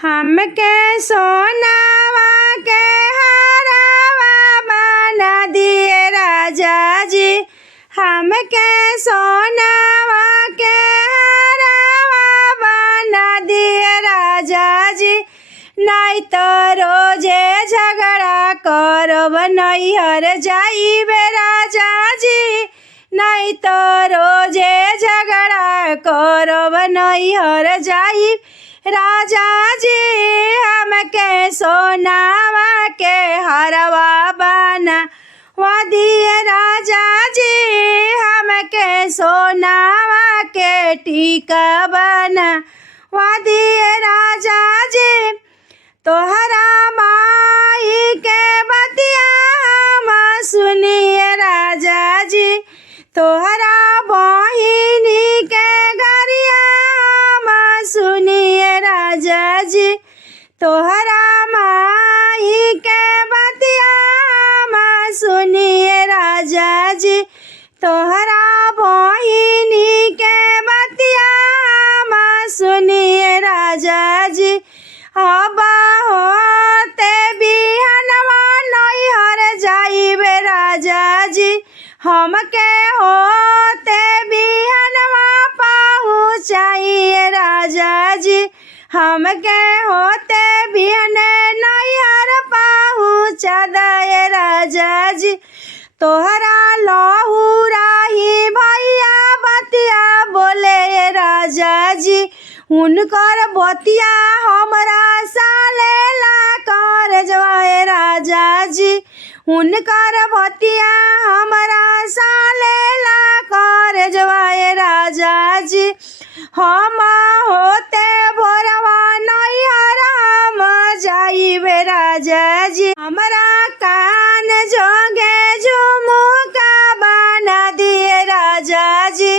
हमके सोनावा के हरवा बना दिए राजा जी। हमके सोनावा के हरवा बना दिए राजा जी। नहीं तो रोजे झगड़ा करब नैहर जाइबे राजा जी। नहीं तो रोजे झगड़ा करब नैहर जाइब राजा जी। हमके सोनावा के हरवा बना दिए राजा जी। हमके सोनावा के टीका बना दिए राजा जी। तोहरा माई के बतिया हम सुनिए राजा जी। तोहरा बहिनी के गरिया हम सुनिए राजा जी। तोहरा माई के बतिया हम सुनिए राजा जी। तोहरा बहिनी के बतिया हम सुनिए राजा जी। अब होते बिहनवा नैहर जाइबे राजा जी। हमके होते बिहनवा पहुँचाइए राजा जी। हमके होते बिहन नैहर पहुँचा दे राजा जी। तोहरा लहुराही भैया बतिया बोले राजा जी। उनकर बतिया हमरा सालेला कर जवाए राजा जी। उनकर बतिया हमरा सालेला कर जवाए राजा जी। हम होते भोरवा नैहर हम जाइबे राजा जी। हमरा कान जोगे झुमुका बना दिए राजा जी।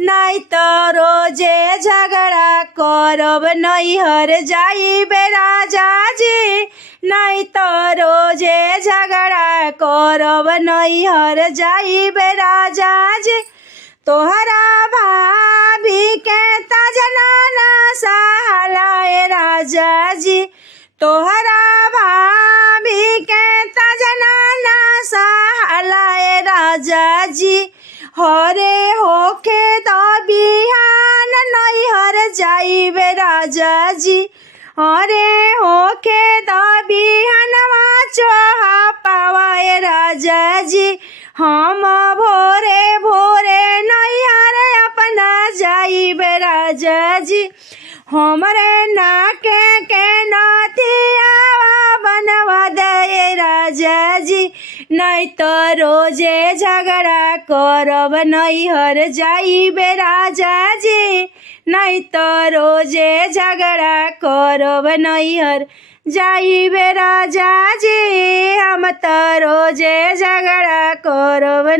नहीं तो रोजे झगड़ा करब नैहर जाइबे राजा जी। नहीं तो रोजे झगड़ा करब नैहर जाइबे राजा जी। तोहरा भाभी के तजना ना सहलाए राजा जी। तोहरा भाभी के तजना ना सहलाए राजा जी। हरे होके बिहान नैहर जाइबे राजा जी। हरे होके बिहानवा चोहा पावाए राजा जी। हम भोरे भोरे नैहर अपना जाइबे राजा जी। हमरे नाके के नथिया बनवा दे राजा जी। नहीं तो रोजे झगड़ा करब नैहर जाइबे राजा जी। नहीं तो रोजे झगड़ा करब नैहर जाइबे राजा जी। हम तो रोजे झगड़ा करब।